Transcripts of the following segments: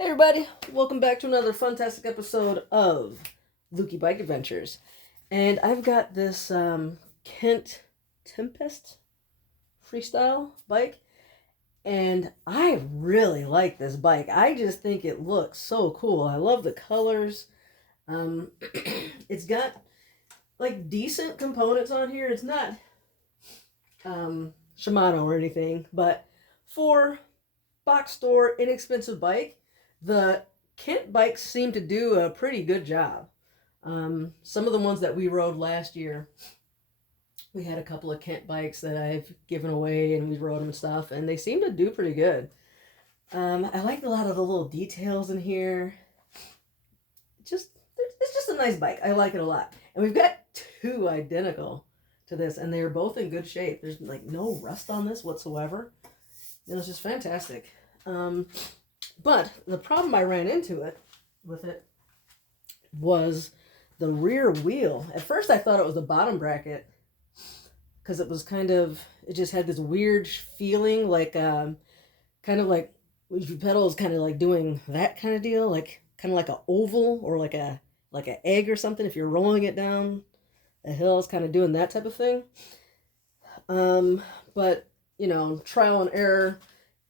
Hey everybody, welcome back to another fantastic episode of Luki Bike Adventures. And I've got this Kent Tempest freestyle bike, and I really like this bike. I just think it looks so cool. I love the colors. It's got like decent components on here. It's not Shimano or anything, but for box store inexpensive bike, the Kent bikes seem to do a pretty good job. Some of the ones that we rode last year, we had a couple of Kent bikes that I've given away and we rode them and stuff, and they seem to do pretty good. I like a lot of the little details in here. It's just a nice bike. I like it a lot. And we've got two identical to this, and they are both in good shape. There's like no rust on this whatsoever. It's just fantastic. But the problem I ran into with it was the rear wheel. At first I thought it was the bottom bracket because it just had this weird feeling, like kind of like your pedal is kind of like doing that kind of deal, like kind of like an oval or like an egg or something. If you're rolling it down a hill, it's kind of doing that type of thing. But trial and error.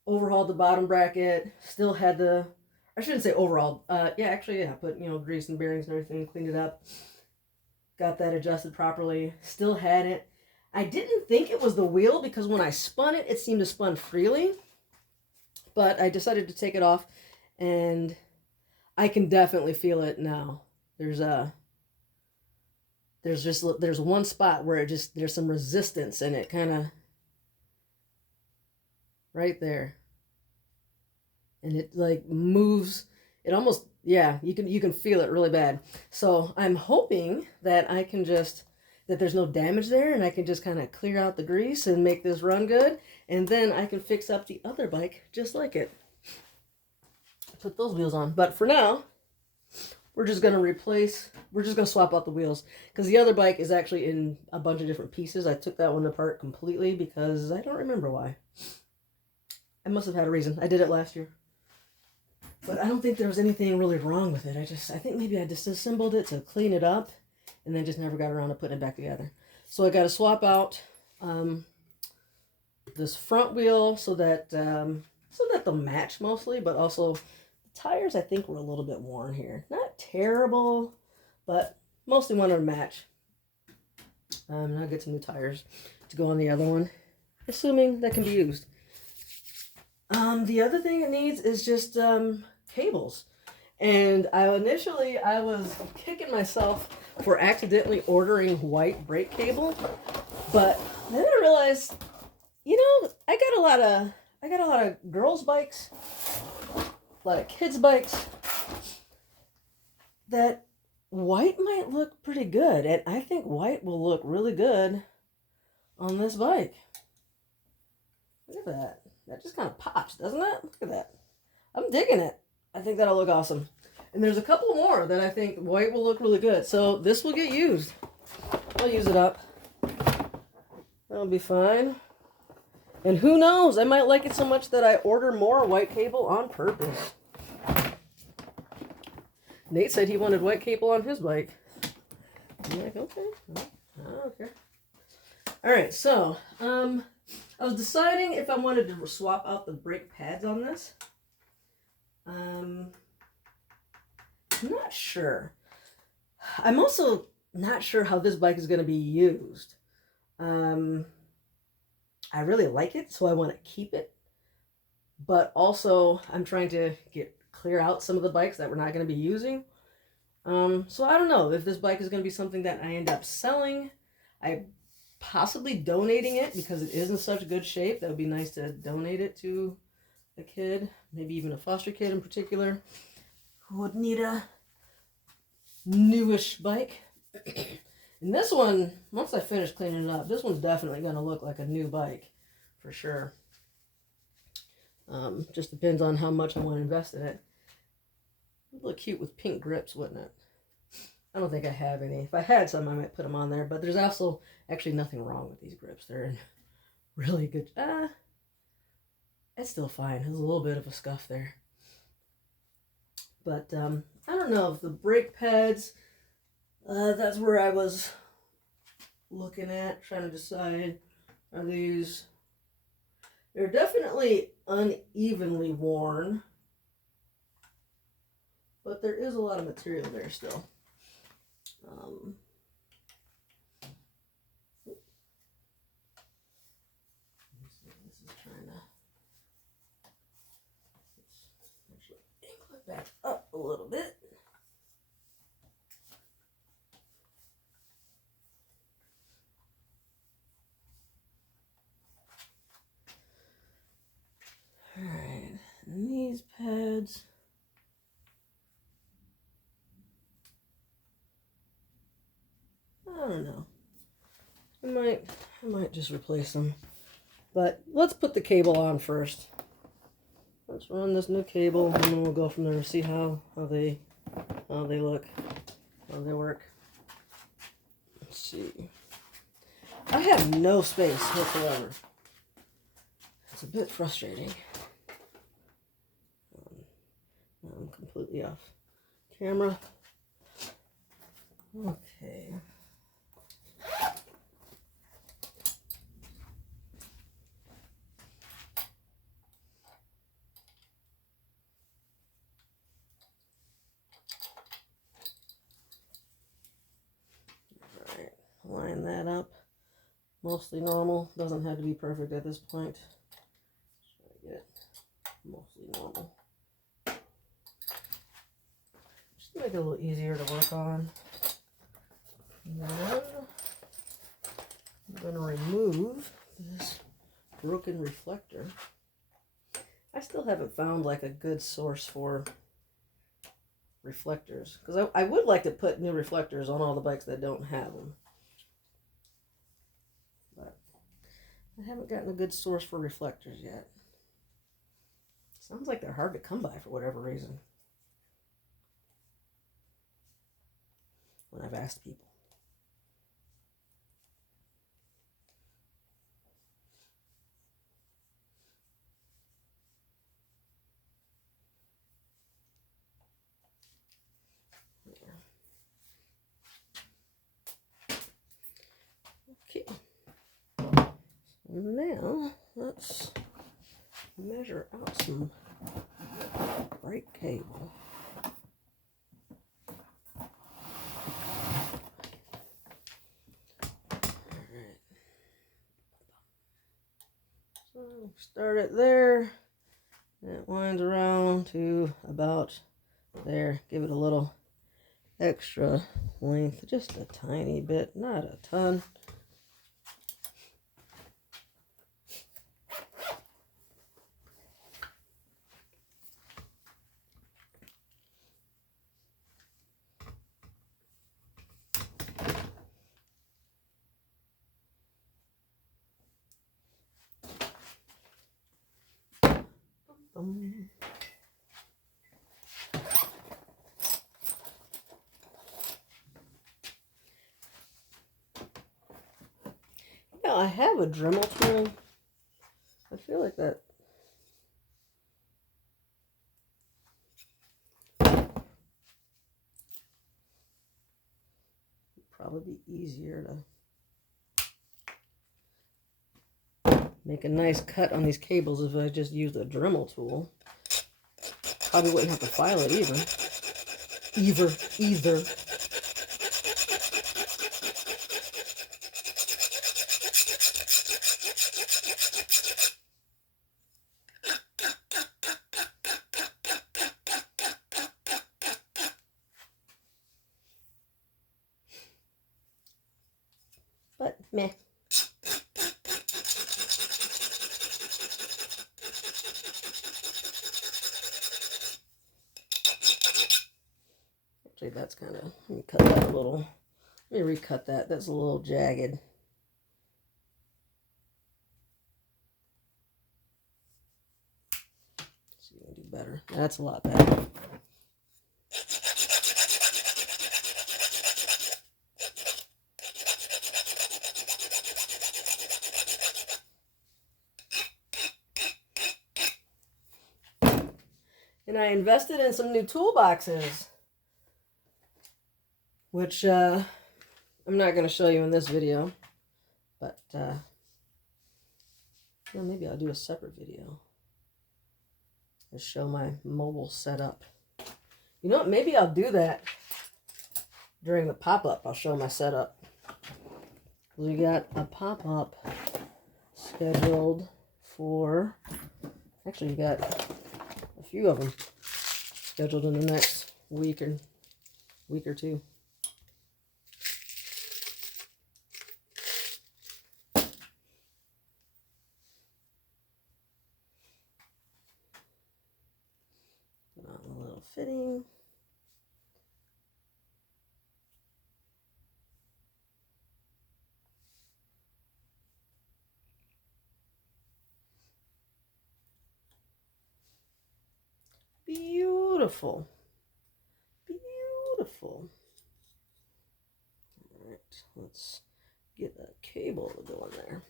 Overhauled the bottom bracket, still had I shouldn't say overhauled, put, grease and bearings and everything, cleaned it up, got that adjusted properly, still had it. I didn't think it was the wheel because when I spun it, it seemed to spun freely, but I decided to take it off, and I can definitely feel it now. There's one spot where there's some resistance in it, kind of right there, and it like moves. It almost, you can feel it really bad. So I'm hoping that there's no damage there, and I can just kind of clear out the grease and make this run good, and then I can fix up the other bike just like it. Put those wheels on. But for now, we're just gonna swap out the wheels, because the other bike is actually in a bunch of different pieces. I took that one apart completely because I don't remember why. I must have had a reason. I did it last year. But I don't think there was anything really wrong with it. I think maybe I disassembled it to clean it up and then just never got around to putting it back together. So I got to swap out this front wheel so that they'll match mostly, but also the tires I think were a little bit worn here. Not terrible, but mostly wanted to match. And I'll get some new tires to go on the other one, assuming that can be used. The other thing it needs is just cables. And I was kicking myself for accidentally ordering white brake cable, but then I realized, I got a lot of girls' bikes, a lot of kids' bikes, that white might look pretty good, and I think white will look really good on this bike. Look at that. That just kind of pops, doesn't it? Look at that. I'm digging it. I think that'll look awesome. And there's a couple more that I think white will look really good. So this will get used. I'll use it up. That'll be fine. And who knows? I might like it so much that I order more white cable on purpose. Nate said he wanted white cable on his bike. I'm like, okay. I don't care. All right, so I was deciding if I wanted to swap out the brake pads on this. I'm not sure. I'm also not sure how this bike is going to be used. I really like it, so I want to keep it. But also, I'm trying to clear out some of the bikes that we're not going to be using. So I don't know if this bike is going to be something that I end up selling. I possibly donating it because it is in such good shape. That would be nice to donate it to a kid, maybe even a foster kid in particular, who would need a newish bike. And this one, once I finish cleaning it up, this one's definitely going to look like a new bike for sure. Just depends on how much I want to invest in it. It would look cute with pink grips, wouldn't it? I don't think I have any. If I had some, I might put them on there. But there's also actually nothing wrong with these grips. They're in really good. It's still fine. There's a little bit of a scuff there. But I don't know if the brake pads, that's where I was looking at, trying to decide, are these, they're definitely unevenly worn, but there is a lot of material there still. This is trying to actually angle it back up a little bit. All right, and these pads. I don't know. I might just replace them. But let's put the cable on first. Let's run this new cable, and then we'll go from there and see how they look, how they work. Let's see. I have no space whatsoever. It's a bit frustrating. I'm completely off camera. Okay. Alright, line that up. Mostly normal. Doesn't have to be perfect at this point. Try to get it mostly normal. Just to make it a little easier to work on. And then I'm going to remove this broken reflector. I still haven't found like a good source for reflectors, because I would like to put new reflectors on all the bikes that don't have them, but I haven't gotten a good source for reflectors yet. Sounds like they're hard to come by for whatever reason when I've asked people. Okay, so now let's measure out some brake cable. Alright, so start it there, and it winds around to about there. Give it a little extra length, just a tiny bit, not a ton. Yeah, I have a Dremel tool. I feel like that would probably be easier to make a nice cut on these cables if I just used a Dremel tool. Probably wouldn't have to file it either. Either. But meh. Actually, that's kind of, let me cut that a little. Let me recut that. That's a little jagged. See if we can do better. That's a lot better. And I invested in some new toolboxes, which I'm not going to show you in this video, but yeah, maybe I'll do a separate video and show my mobile setup. You know what? Maybe I'll do that during the pop-up. I'll show my setup. We got a pop-up scheduled for, actually, you got a few of them scheduled in the next week or two. Put on a little fitting. Beautiful. Beautiful. All right, let's get that cable to go in there.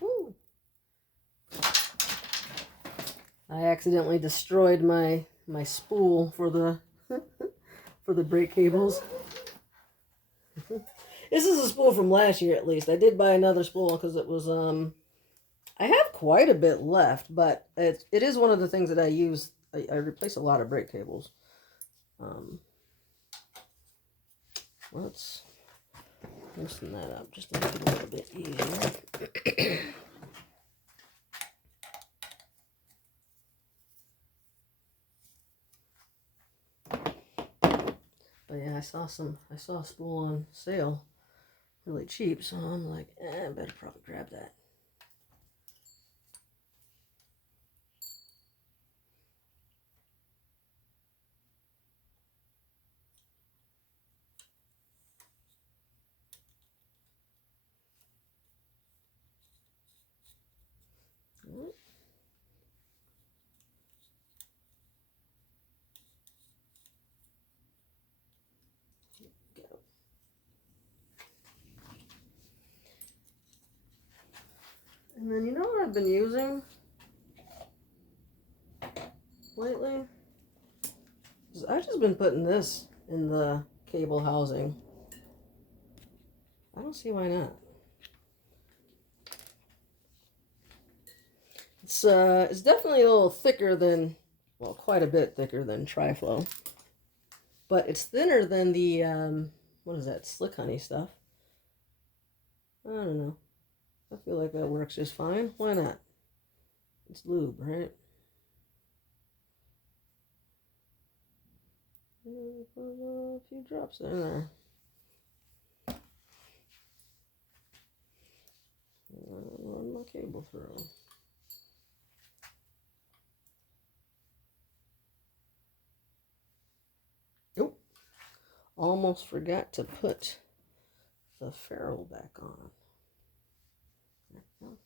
Woo. I accidentally destroyed my spool for the for the brake cables. This is a spool from last year, at least. I did buy another spool because it was I have quite a bit left, but it is one of the things that I use. I replace a lot of brake cables. Let's loosen that up just to make it a little bit easier. But yeah, I saw a spool on sale, really cheap, so I'm like, I better probably grab that. Go. And then you know what I've been using lately? I've just been putting this in the cable housing. I don't see why not. It's definitely a little thicker than, well, quite a bit thicker than Tri-Flow. But it's thinner than the, what is that, Slick Honey stuff. I don't know. I feel like that works just fine. Why not? It's lube, right? Put a few drops in there. Run my cable through. Nope. Almost forgot to put the ferrule back on. There we go.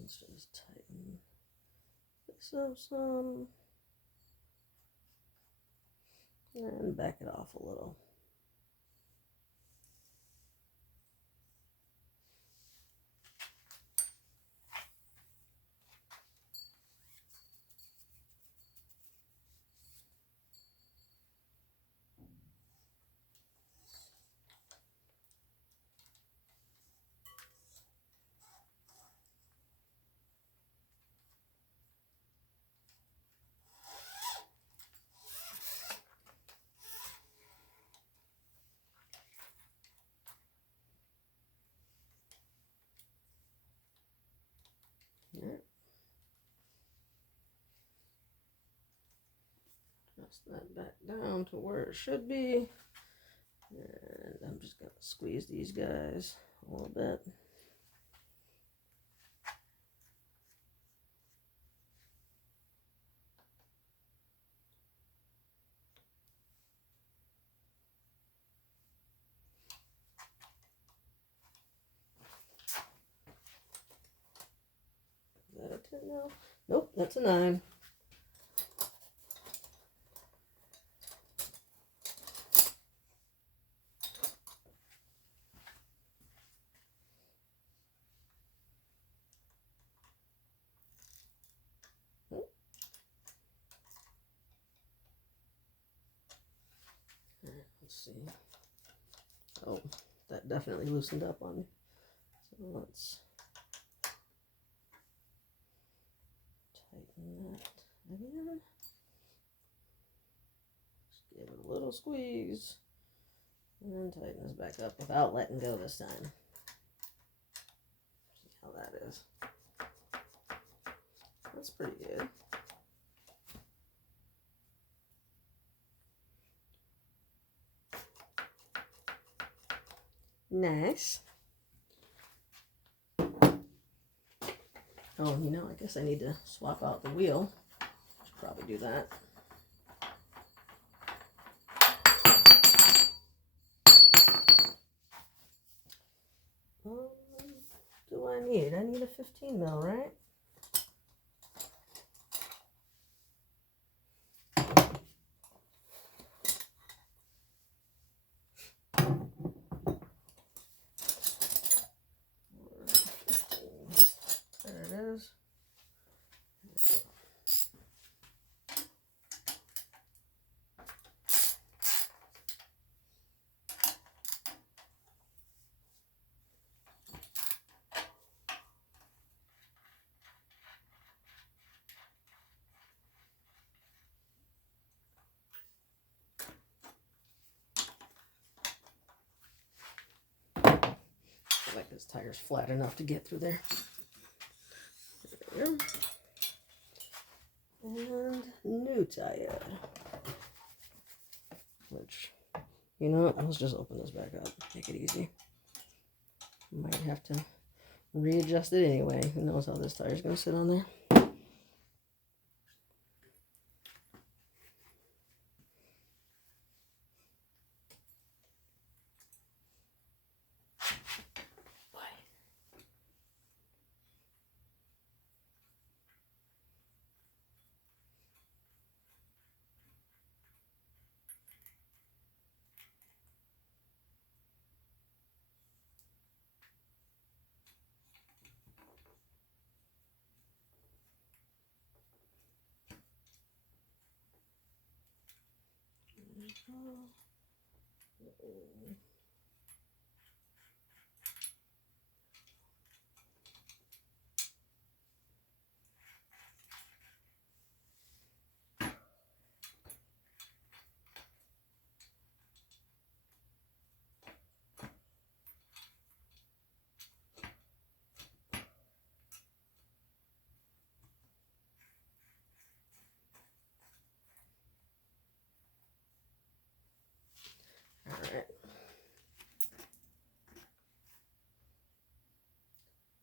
Let's just tighten this up some and back it off a little. Press that back down to where it should be. And I'm just going to squeeze these guys a little bit. Is that a 10 now? Nope, that's a 9. Let's see. Oh, that definitely loosened up on me. So let's tighten that again. Just give it a little squeeze. And tighten this back up without letting go this time. See how that is. That's pretty good. Nice. Oh, you know, I guess I need to swap out the wheel. Should probably do that. Do I need? I need a 15 mil, right? There it is. I like this tire's flat enough to get through there. There we go. And new tire. Which, you know what, let's just open this back up. Make it easy. Might have to readjust it anyway. Who knows how this tire's going to sit on there. All right.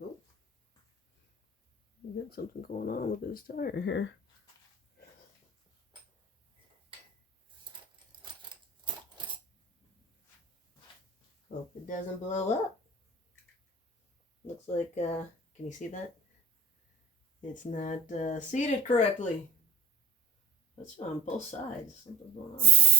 Oh, we got something going on with this tire here. Hope it doesn't blow up. Looks like, can you see that? It's not seated correctly. That's on both sides. Something's going on there.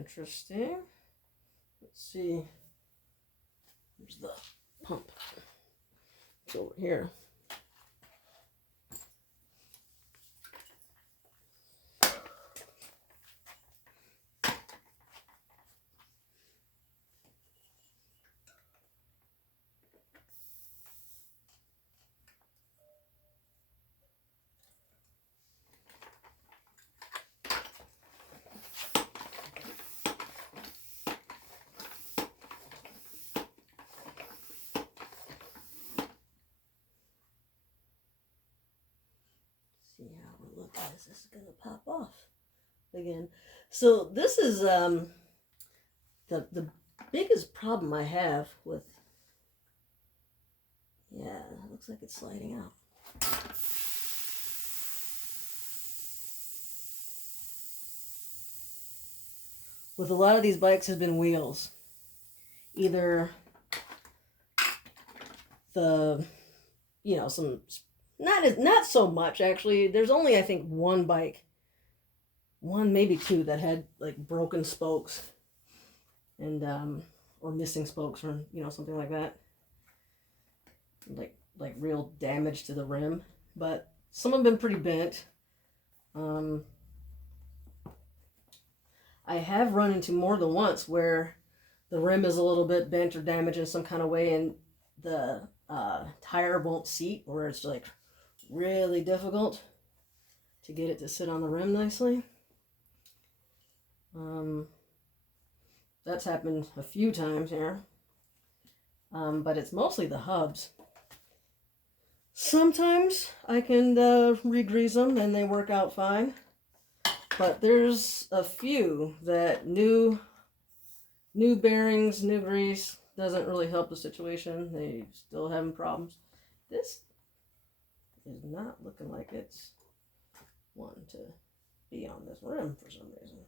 interesting. Let's see. Here's the pump. It's over here. See how we're looking as this is going to pop off again. So this is the biggest problem I have with, yeah, it looks like it's sliding out. With a lot of these bikes has been wheels. Either the, you know, some, not so much actually. There's only, I think, one bike, one maybe two, that had like broken spokes and or missing spokes, or you know, something like that, like real damage to the rim. But some have been pretty bent. I have run into more than once where the rim is a little bit bent or damaged in some kind of way, and the tire won't seat, or it's like really difficult to get it to sit on the rim nicely. That's happened a few times here, but it's mostly the hubs. Sometimes I can re-grease them and they work out fine, but there's a few that new bearings, new grease doesn't really help the situation. They still having problems. This is not looking like it's one to be on this rim for some reason.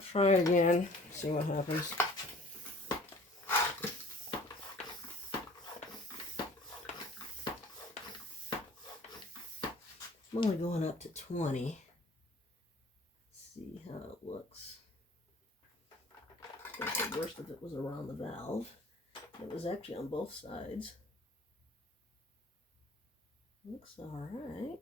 Try again, see what happens. I'm only going up to 20. See how it looks. I think the worst of it was around the valve. It was actually on both sides. Looks alright.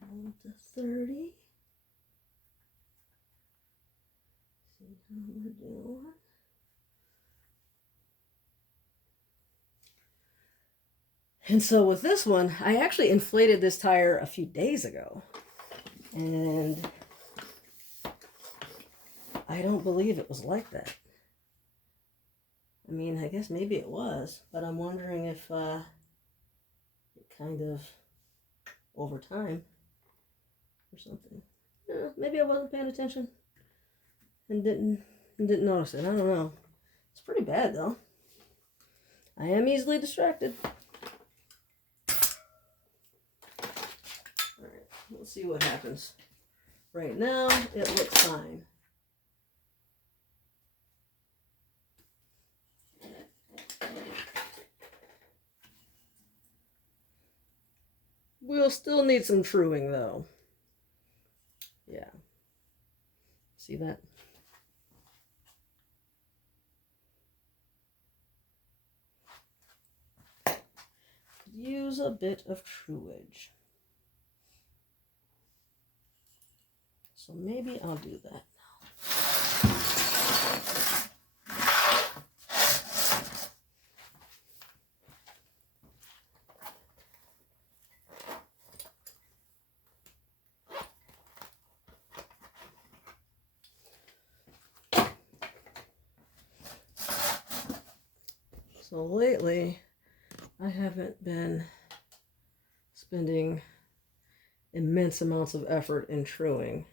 Going to 30. See how we're doing. And so with this one, I actually inflated this tire a few days ago. And I don't believe it was like that. I mean, I guess maybe it was, but I'm wondering if it kind of over time or something. Maybe I wasn't paying attention and didn't notice it. I don't know. It's pretty bad though. I am easily distracted. Alright, we'll see what happens. Right now, it looks fine. We'll still need some truing though. Yeah. See that? Use a bit of truage. So maybe I'll do that now. So lately, I haven't been spending immense amounts of effort in truing.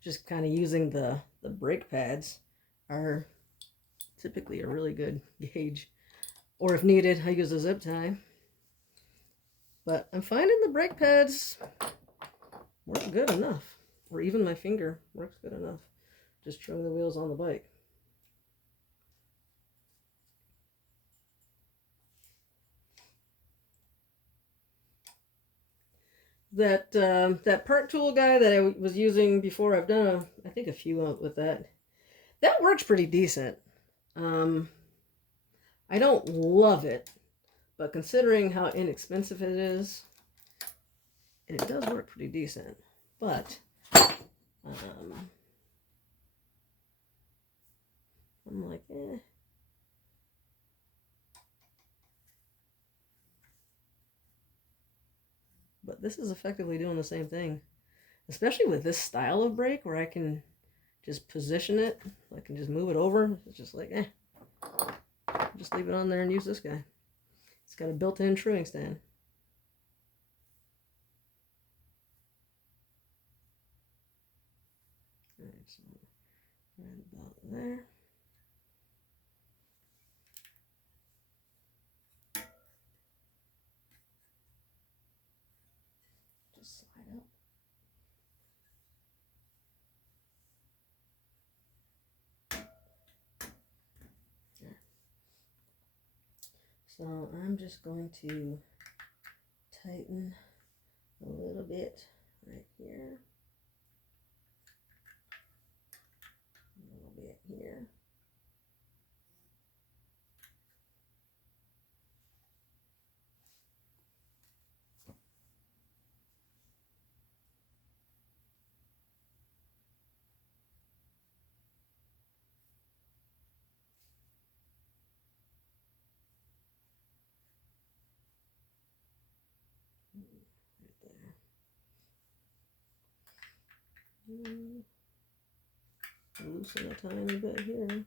Just kind of using the brake pads are typically a really good gauge. Or if needed, I use a zip tie. But I'm finding the brake pads work good enough. or even my finger works good enough. Just turning the wheels on the bike. That part tool guy that I was using before, I've done I think a few with that. That works pretty decent. I don't love it, but considering how inexpensive it is, it does work pretty decent. But I'm like, eh. But this is effectively doing the same thing, especially with this style of brake where I can just position it. I can just move it over. It's just like, just leave it on there and use this guy. It's got a built-in truing stand. All right, so right about there. Just slide up. There. So I'm just going to tighten a little bit right here. A little bit here. Right there. Loosen a tiny bit here.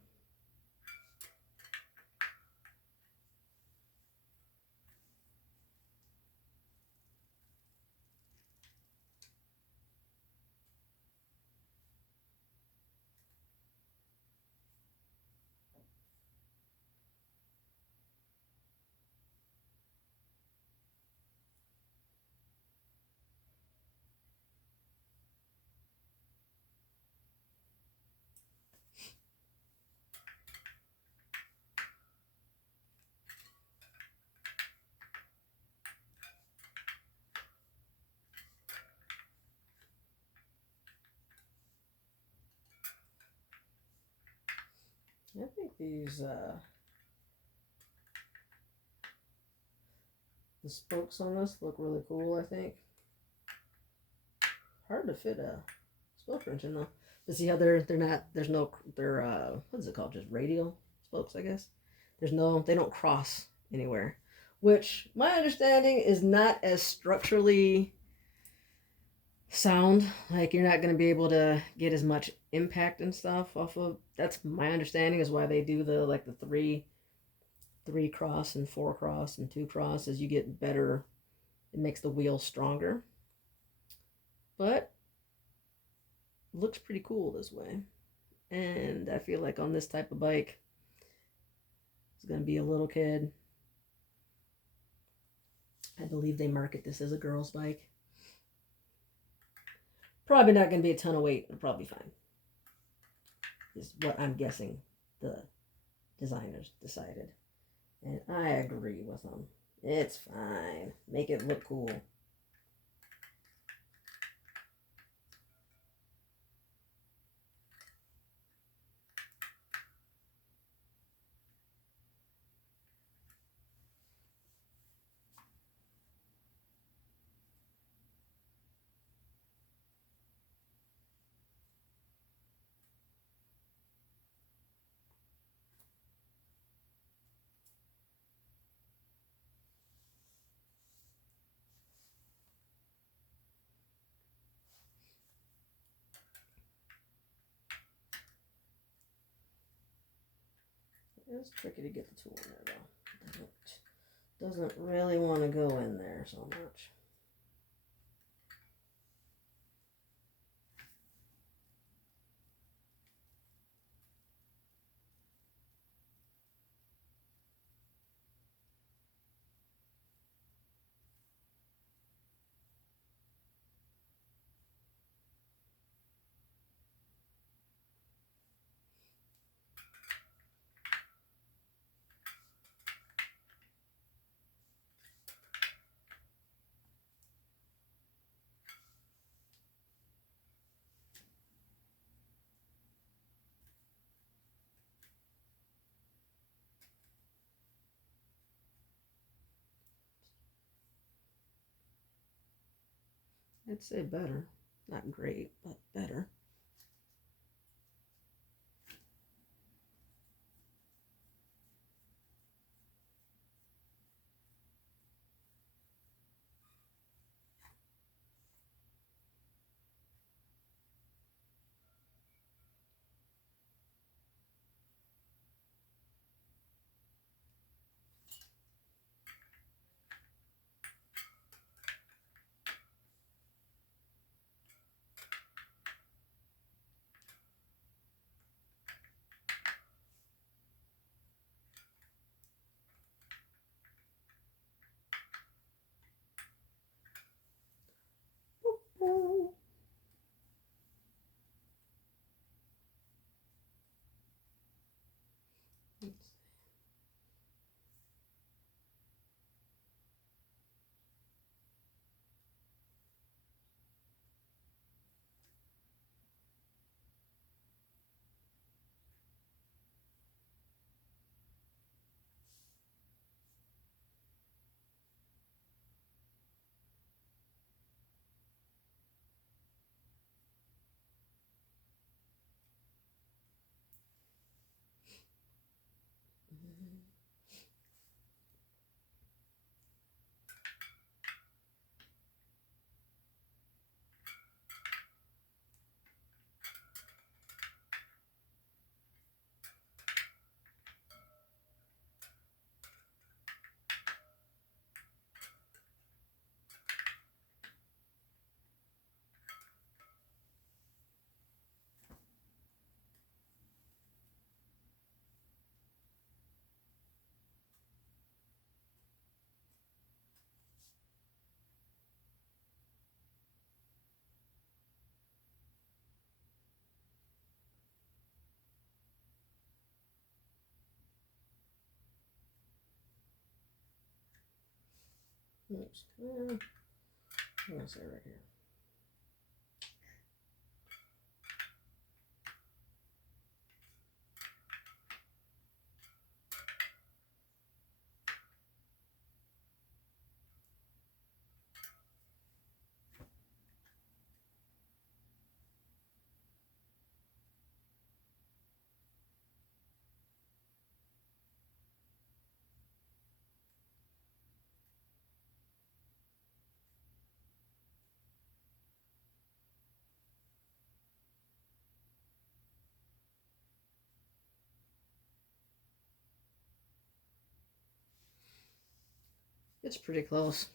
I think these the spokes on this look really cool. I think hard to fit a spoke wrench in though. But see how they're not, there's no, they're what is it called, just radial spokes, I guess. There's no, they don't cross anywhere, which my understanding is not as structurally sound. Like you're not going to be able to get as much impact and stuff off of. That's my understanding is why they do the like the three cross and 4 cross and 2 cross. As you get better, it makes the wheel stronger. But looks pretty cool this way. And I feel like on this type of bike, it's going to be a little kid. I believe they market this as a girl's bike. Probably not going to be a ton of weight. It'll probably be fine. Is what I'm guessing the designers decided. And I agree with them. It's fine. Make it look cool. It's tricky to get the tool in there though. Doesn't really want to go in there so much. I'd say better. Not great, but better. Oops. What is that right here? It's pretty close.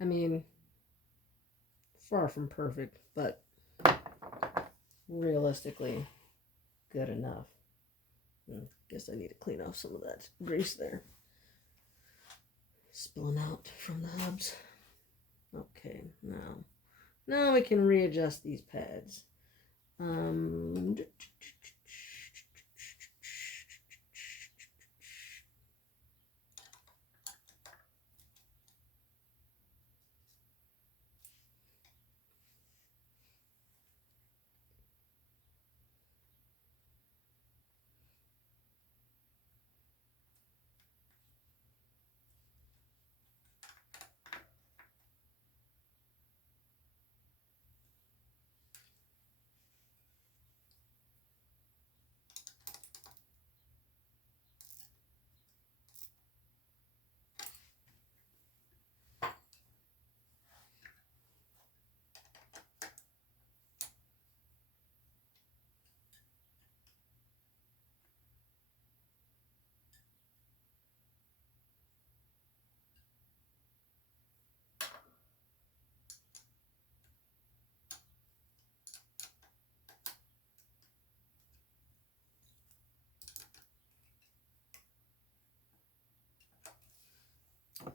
I mean, far from perfect, but realistically good enough. Guess I need to clean off some of that grease there. Spilling out from the hubs. Okay, now we can readjust these pads.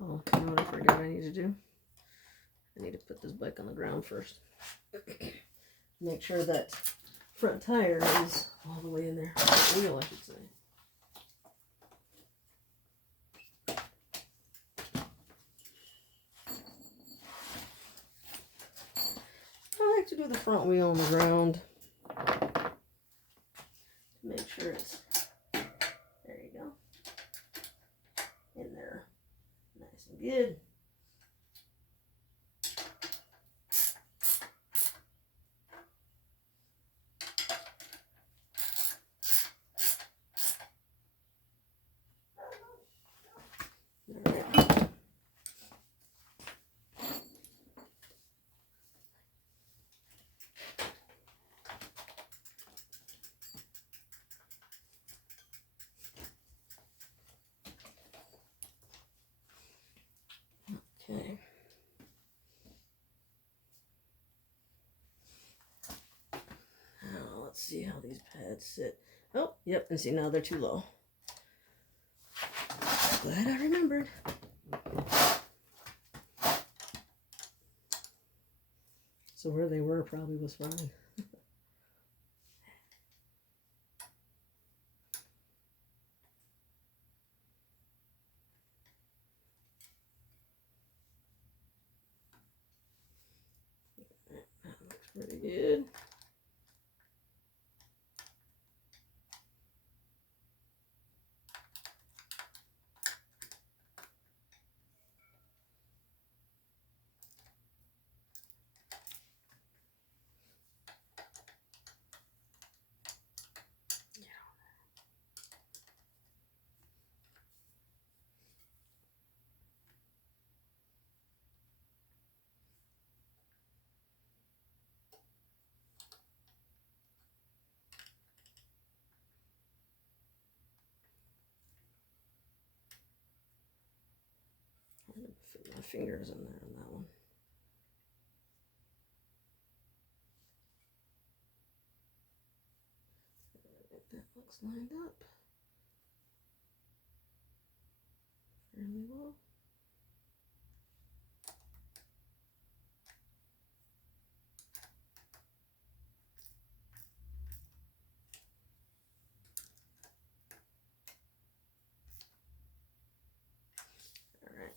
Oh, you know what I forgot I need to do? I need to put this bike on the ground first. Make sure that front tire is all the way in there. Wheel, I should say. I like to do the front wheel on the ground to make sure it's, there you go, in there nice and good. these pads sit. Oh, yep, and see, now they're too low. Glad I remembered. So where they were probably was fine. That looks pretty good. Fit my fingers in there on that one. That looks lined up fairly well. All right.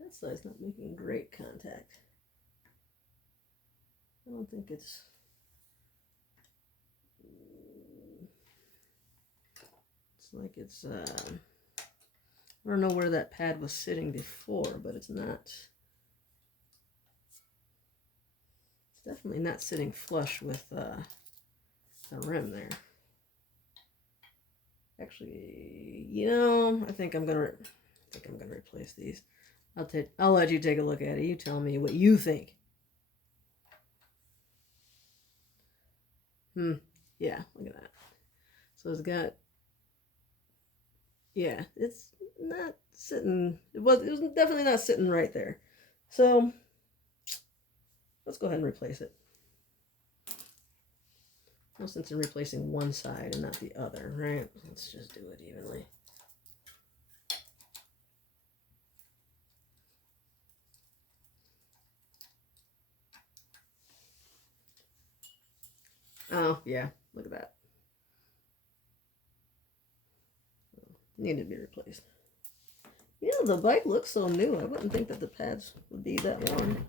That side's not making great contact. I don't think it's... It's like it's... I don't know where that pad was sitting before, but it's not... It's definitely not sitting flush with the rim there. Actually, you know, I think I'm gonna replace these. I'll let you take a look at it. You tell me what you think. Yeah, look at that. So it's got, yeah, it's not sitting, it was definitely not sitting right there. So let's go ahead and replace it. No sense in replacing one side and not the other, right? Let's just do it evenly. Oh, yeah, look at that. Need to be replaced. You know, the bike looks so new. I wouldn't think that the pads would be that long.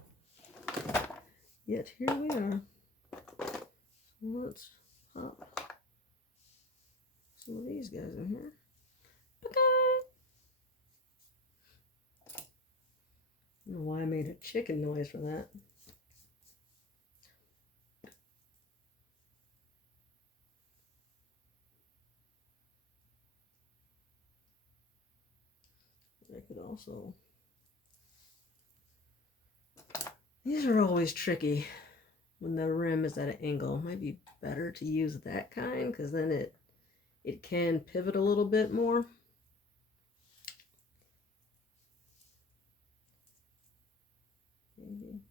Yet here we are. So let's pop some of these guys in here. Okay. I don't know why I made a chicken noise for that. I could also... These are always tricky when the rim is at an angle. It might be better to use that kind because then it can pivot a little bit more. Maybe.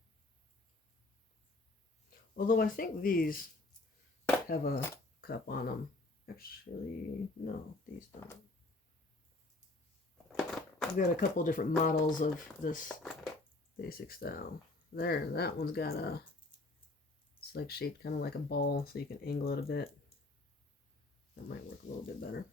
Although I think these have a cup on them. Actually, no, these don't. I've got a couple different models of this basic style. There, that one's got a, it's like shaped kind of like a ball, so you can angle it a bit. That might work a little bit better.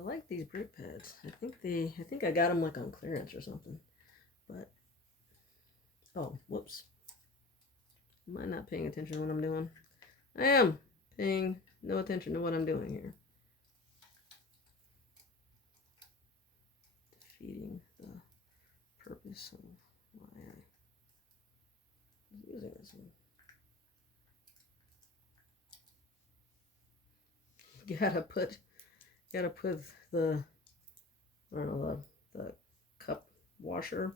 I like these brake pads. I think I got them like on clearance or something. But oh, whoops. Am I not paying attention to what I'm doing? I am paying no attention to what I'm doing here. Defeating the purpose of why I was using this one. You gotta put the, I don't know, the cup washer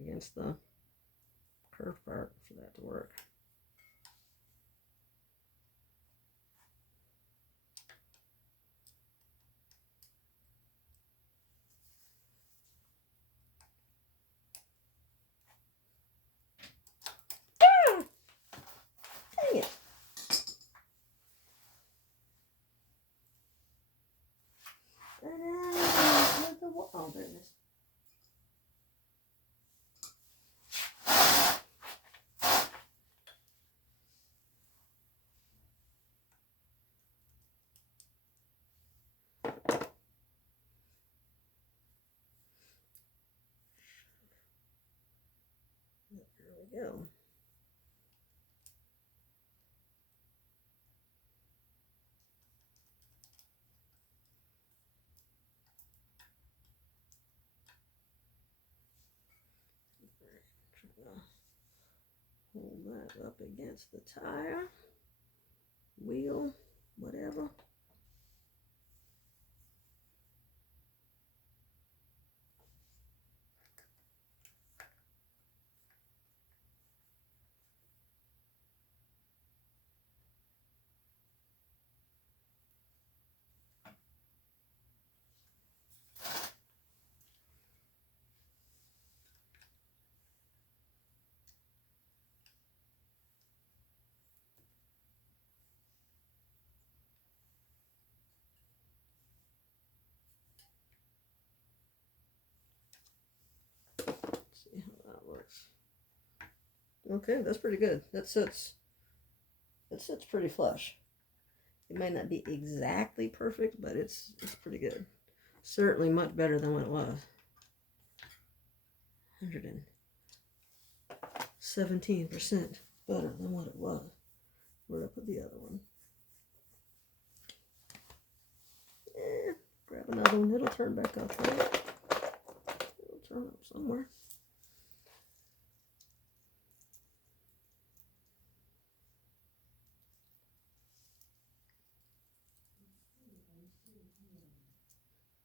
against the curved part for that to work. Ah! Dang it. Oh, there it is. There we go. Hold that up against the tire, wheel, whatever. See how that works. Okay, that's pretty good. That sits pretty flush. It might not be exactly perfect, but it's pretty good. Certainly much better than what it was. 117% better than what it was. Where'd I put the other one? Grab another one. It'll turn back up, right? It'll turn up somewhere.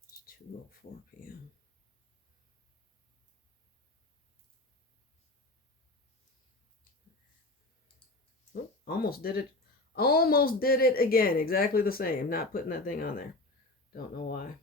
It's 2:04 p.m. Oh, almost did it. Almost did it again. Exactly the same. Not putting that thing on there. Don't know why.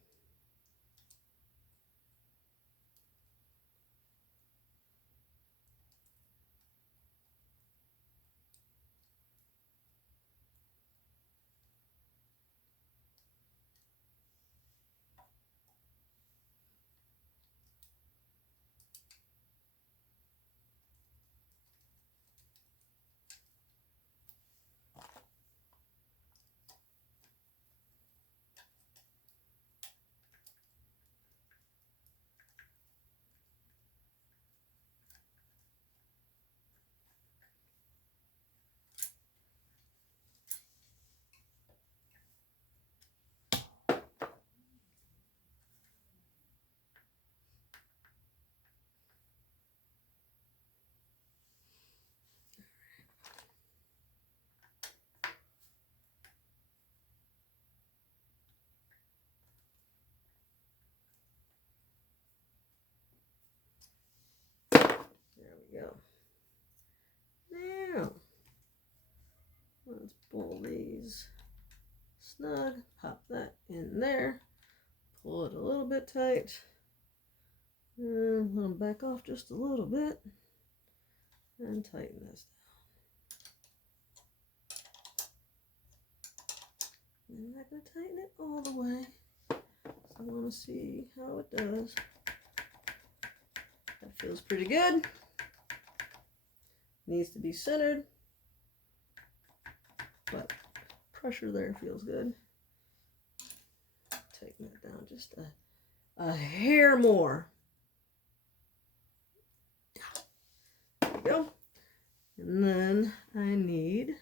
There we go. Now, let's pull these snug, pop that in there, pull it a little bit tight, and let them back off just a little bit, and tighten this down. I'm not going to tighten it all the way, so I want to see how it does. That feels pretty good. Needs to be centered, but pressure there feels good. tighten that down just a hair more. There we go. And then I need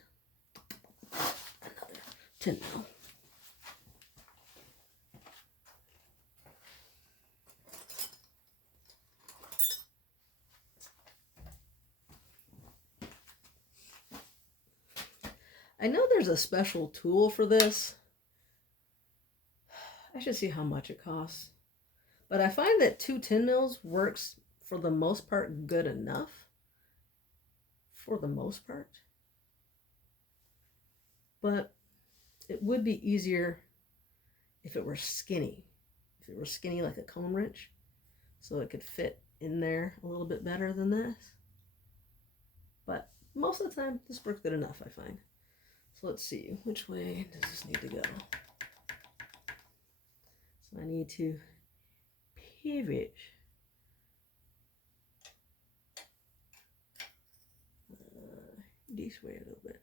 another 10 mil. I know there's a special tool for this. I should see how much it costs. But I find that 2 10 mils works for the most part good enough. For the most part. But it would be easier if it were skinny. If it were skinny like a cone wrench. So it could fit in there a little bit better than this. But most of the time, this works good enough, I find. So let's see, which way does this need to go? So I need to pivot. This way a little bit.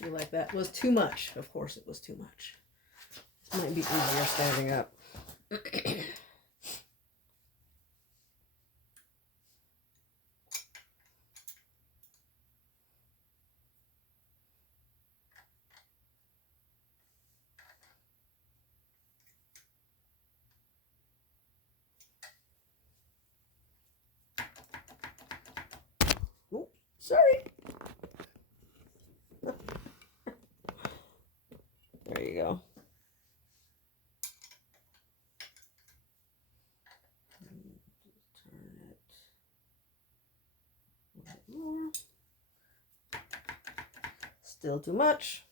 I feel like that was too much. Of course it was too much. This might be easier standing up. Oh, sorry. There you go. Turn it a bit more. Still too much.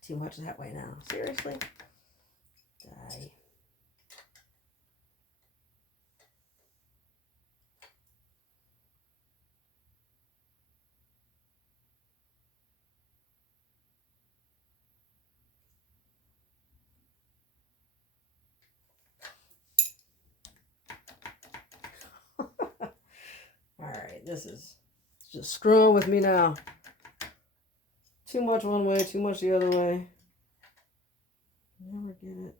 Too much that way now. Seriously? Die. Alright, this is just screwing with me now. Too much one way, too much the other way. Never get it.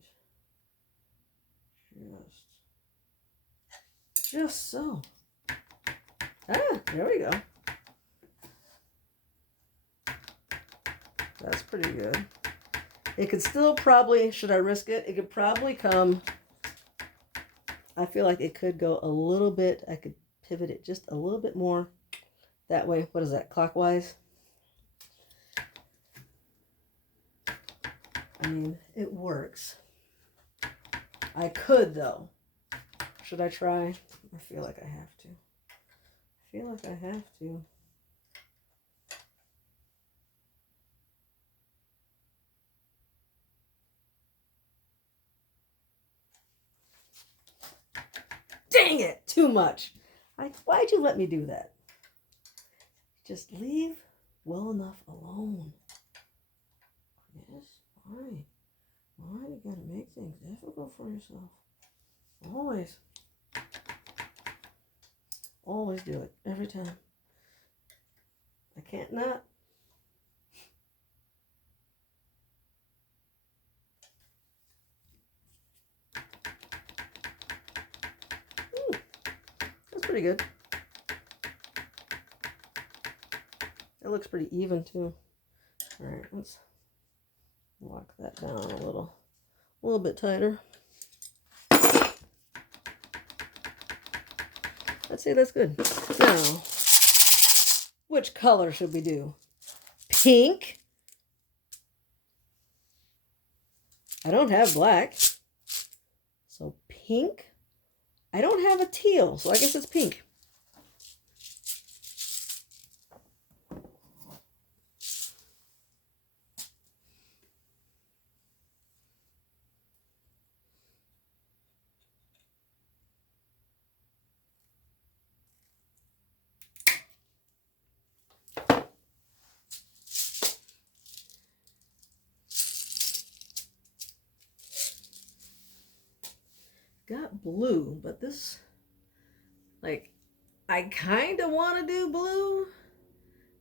Just so. Ah, there we go. That's pretty good. It could still probably, should I risk it? It could probably come, I feel like it could go a little bit, I could pivot it just a little bit more that way. What is that, clockwise? I mean, it works. I could, though. Should I try? I feel like I have to. I feel like I have to. Dang it! Too much. Why'd you let me do that? Just leave well enough alone. Yes? Why? Why you gotta make things difficult for yourself? Always. Always do it. Every time. I can't not. That's pretty good. It looks pretty even too. Alright, let's lock that down a little bit tighter. I'd say that's good. Now, which color should we do? Pink? I don't have black. So pink. I don't have a teal, so I guess it's pink. got blue, but this, like, I kind of want to do blue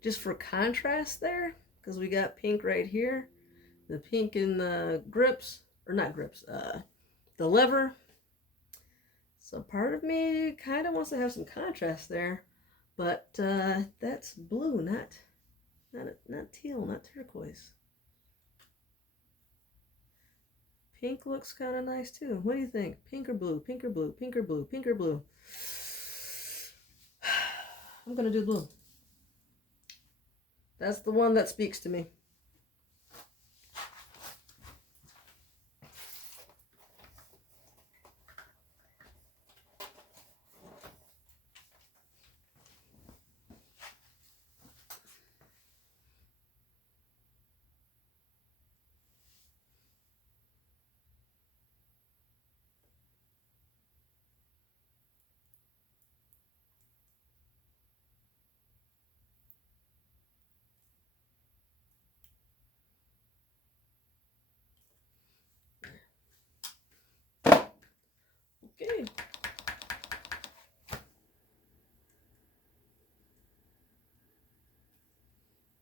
just for contrast there, because we got pink right here, the pink in the grips, or not grips, the lever. So part of me kind of wants to have some contrast there, but that's blue, not teal, not turquoise. Pink looks kind of nice too. What do you think? Pink or blue? Pink or blue? Pink or blue? Pink or blue? I'm gonna do blue. That's the one that speaks to me. Okay.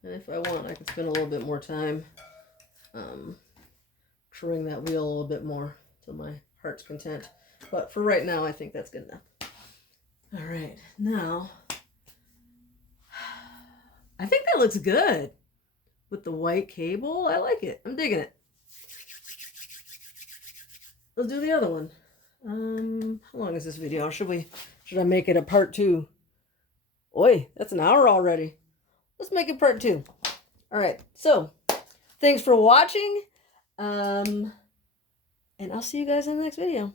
And if I want, I can spend a little bit more time crewing that wheel a little bit more to my heart's content. But for right now, I think that's good enough. All right, now, I think that looks good with the white cable. I like it. I'm digging it. Let's do the other one. How long is this video? Should I make it a part 2? Oi, that's an hour already. Let's make it part 2. All right, so thanks for watching. And I'll see you guys in the next video.